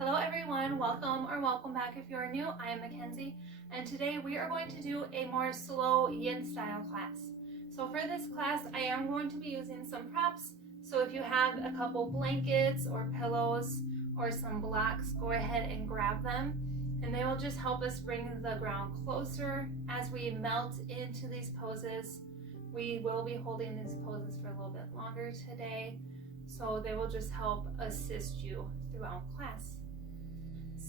Hello everyone, welcome back if you are new. I am Makenzie, and today we are going to do a more slow yin style class. So for this class, I am going to be using some props. So if you have a couple blankets or pillows or some blocks, go ahead and grab them, and they will just help us bring the ground closer as we melt into these poses. We will be holding these poses for a little bit longer today, so they will just help assist you throughout class.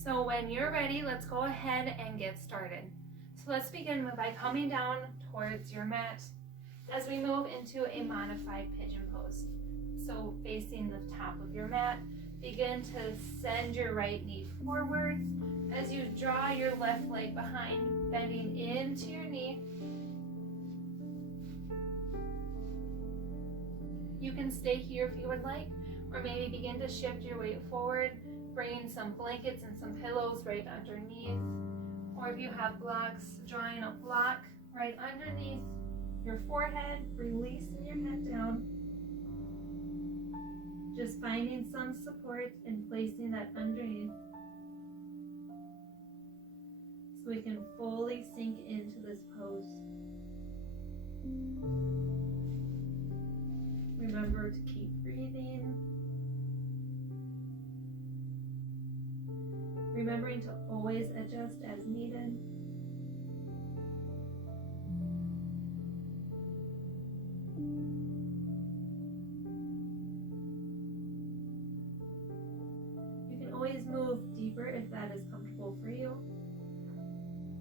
So when you're ready, let's go ahead and get started. So let's begin by coming down towards your mat as we move into a modified pigeon pose. So facing the top of your mat, begin to send your right knee forward as you draw your left leg behind, bending into your knee. You can stay here if you would like, or maybe begin to shift your weight forward, bringing some blankets and some pillows right underneath. Or if you have blocks, drawing a block right underneath your forehead, releasing your head down. Just finding some support and placing that underneath so we can fully sink into this pose. Remember to keep breathing. Remembering to always adjust as needed. You can always move deeper if that is comfortable for you.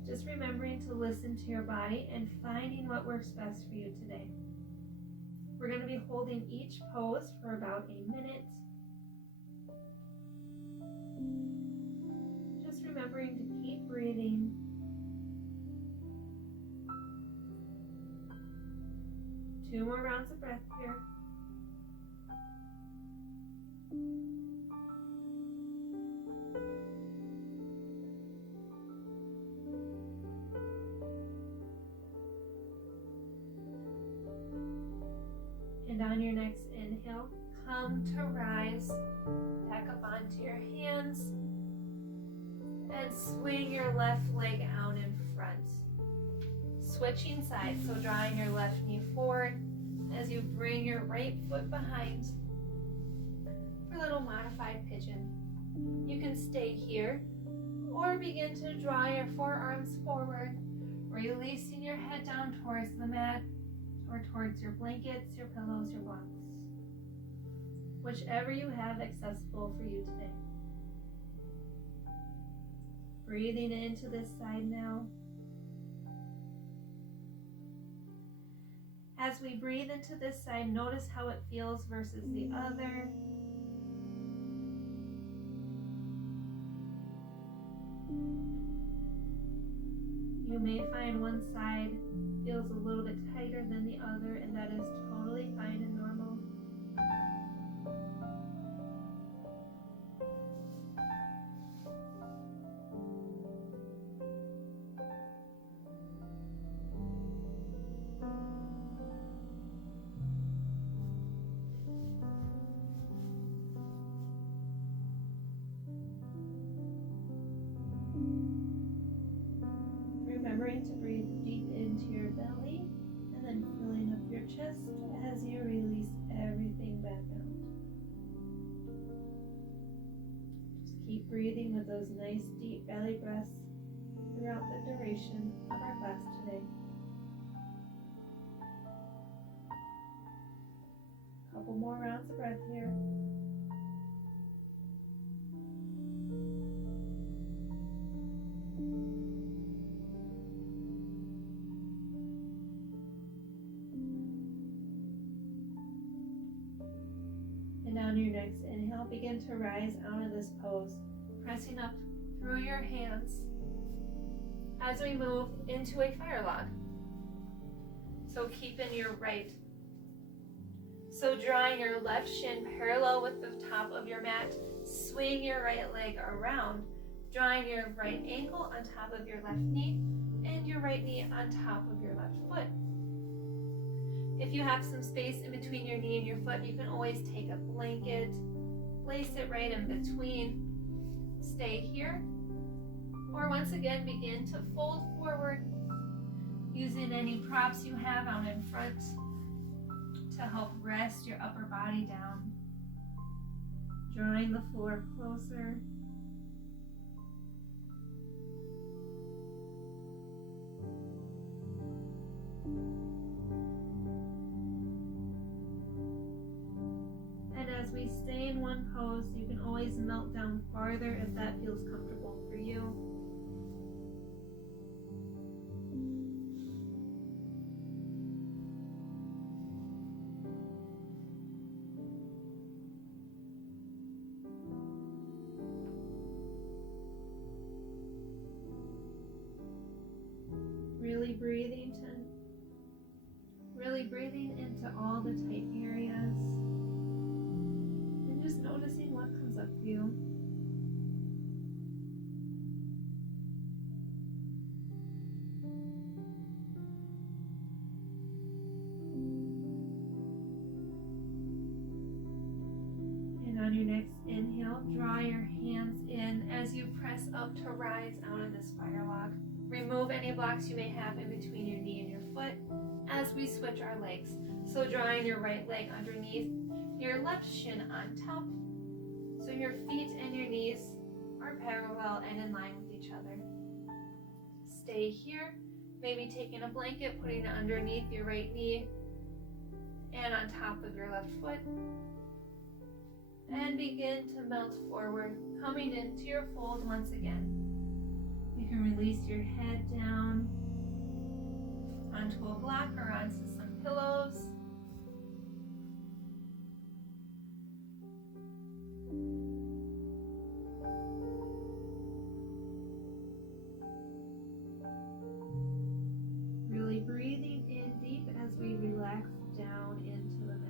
Just remembering to listen to your body and finding what works best for you today. We're going to be holding each pose for about a minute. Just remembering to keep breathing. Two more rounds of breath here. And on your next inhale, come to rise, back up onto your hands, and swing your left leg out in front. Switching sides, so drawing your left knee forward as you bring your right foot behind for a little modified pigeon. You can stay here or begin to draw your forearms forward, releasing your head down towards the mat or towards your blankets, your pillows, your blocks. Whichever you have accessible for you today. Breathing into this side now. As we breathe into this side, notice how it feels versus the other. You may find one side feels a little bit tighter than the other, and that is totally fine and normal. Remembering to breathe deep into your belly and then filling up your chest as you release everything back out. Just keep breathing with those nice deep belly breaths throughout the duration of our class today. A couple more rounds of breath here. And on your next inhale, begin to rise out of this pose, pressing up through your hands as we move into a Firelock. So keeping your right. So drawing your left shin parallel with the top of your mat, swing your right leg around, drawing your right ankle on top of your left knee and your right knee on top of your left foot. If you have some space in between your knee and your foot, you can always take a blanket, place it right in between, Stay here, or once again begin to fold forward using any props you have out in front to help rest your upper body down, drawing the floor closer. And as we stay in one pose, you can always melt down farther if that feels comfortable for you. Really breathing into all the tight areas and just noticing what comes up for you. And on your next inhale, draw your hands in as you press up to rise out of this Firelock. Remove any blocks you may have in between your knee and your foot as we switch our legs. So drawing your right leg underneath your left shin on top, so your feet and your knees are parallel and in line with each other. Stay here, maybe taking a blanket, putting it underneath your right knee and on top of your left foot. And begin to melt forward, coming into your fold once again. You can release your head down onto a block or onto some pillows. Really breathing in deep as we relax down into the mat.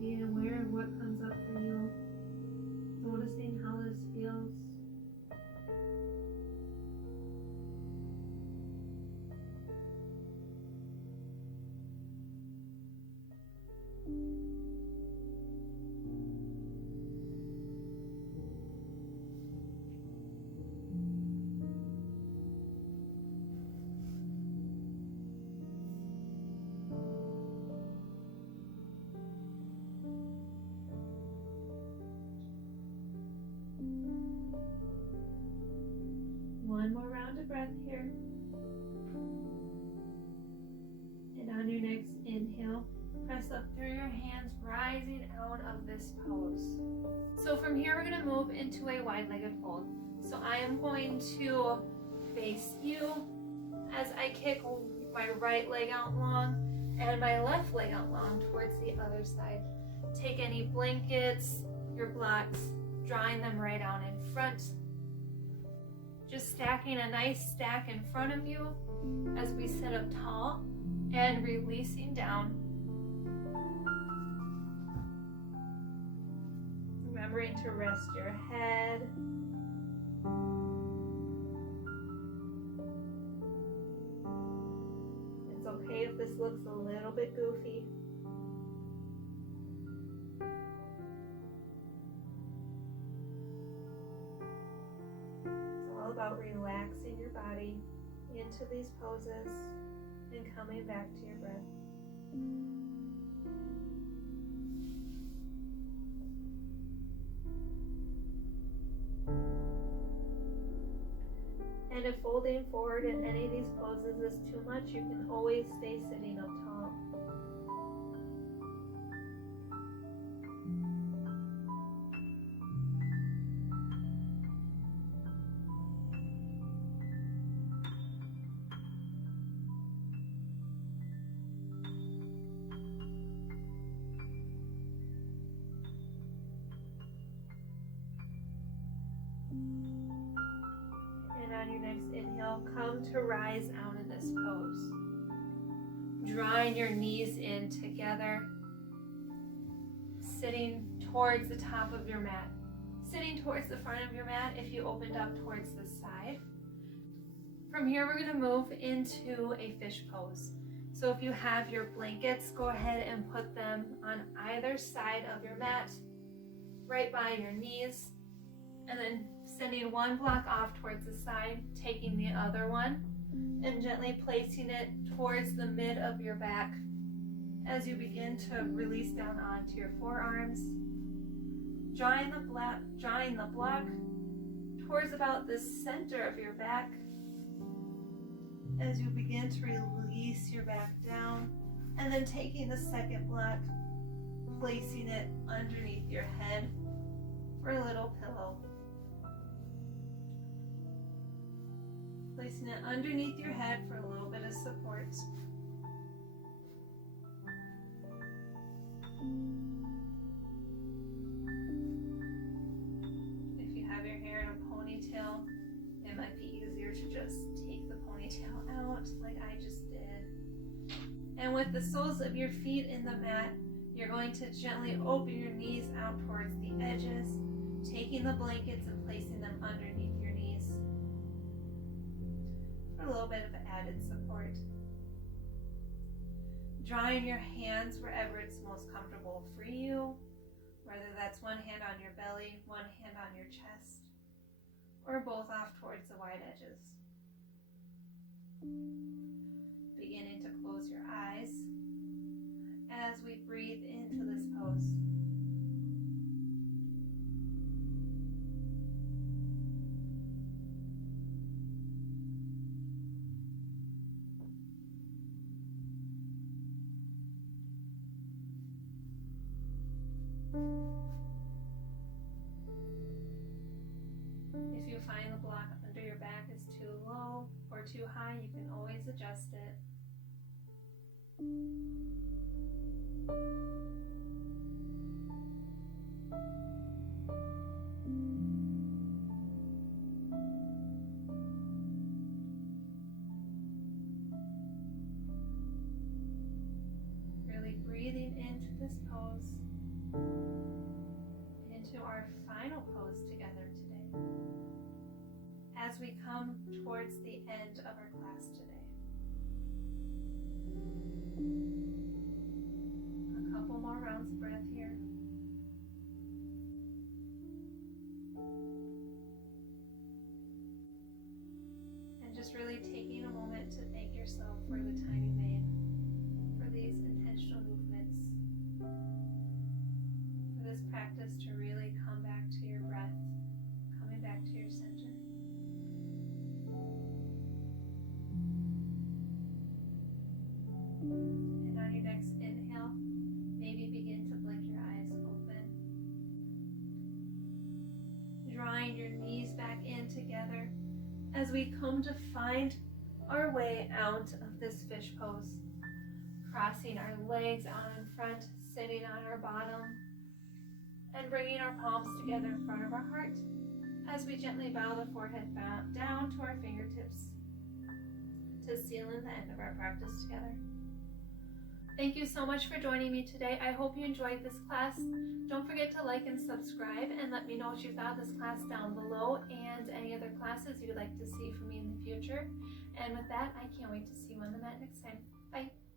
Being aware of what comes up for you, noticing how this feels. One more round of breath here. And on your next inhale, press up through your hands, rising out of this pose. So from here, we're going to move into a wide-legged fold. So I am going to face you as I kick my right leg out long and my left leg out long towards the other side. Take any blankets, your blocks, drawing them right out in front. Just stacking a nice stack in front of you as we sit up tall and releasing down. Remembering to rest your head. It's okay if this looks a little bit goofy. About relaxing your body into these poses and coming back to your breath. And if folding forward in any of these poses is too much, you can always stay sitting up tall. On your next inhale, come to rise out in this pose. Drawing your knees in together, sitting towards the top of your mat, sitting towards the front of your mat if you opened up towards the side. From here, we're going to move into a fish pose. So if you have your blankets, go ahead and put them on either side of your mat, right by your knees, and then sending one block off towards the side, taking the other one, and gently placing it towards the mid of your back as you begin to release down onto your forearms, drawing the block towards about the center of your back as you begin to release your back down, and then taking the second block, placing it underneath your head for a little pillow. Placing it underneath your head for a little bit of support. If you have your hair in a ponytail, it might be easier to just take the ponytail out like I just did. And with the soles of your feet in the mat, you're going to gently open your knees out towards the edges, taking the blankets and placing them underneath your knees for a little bit of added support. Drawing your hands wherever it's most comfortable for you, whether that's one hand on your belly, one hand on your chest, or both off towards the wide edges. Beginning to close your eyes as we breathe into this pose. If you find the block under your back is too low or too high, you can always adjust it. Really breathing into this pose, into our final pose together today, as we come towards the end of our class today. A couple more rounds of breath here. And just really taking a moment to thank yourself for the time you made for these intentional movements, for this practice to really come back to your breath, coming back to your center. And on your next inhale, maybe begin to blink your eyes open. Drawing your knees back in together as we come to find our way out of this fish pose. Crossing our legs out in front, sitting on our bottom, and bringing our palms together in front of our heart as we gently bow the forehead down to our fingertips to seal in the end of our practice together. Thank you so much for joining me today. I hope you enjoyed this class. Don't forget to like and subscribe, and let me know what you thought of this class down below and any other classes you'd like to see from me in the future. And with that, I can't wait to see you on the mat next time. Bye.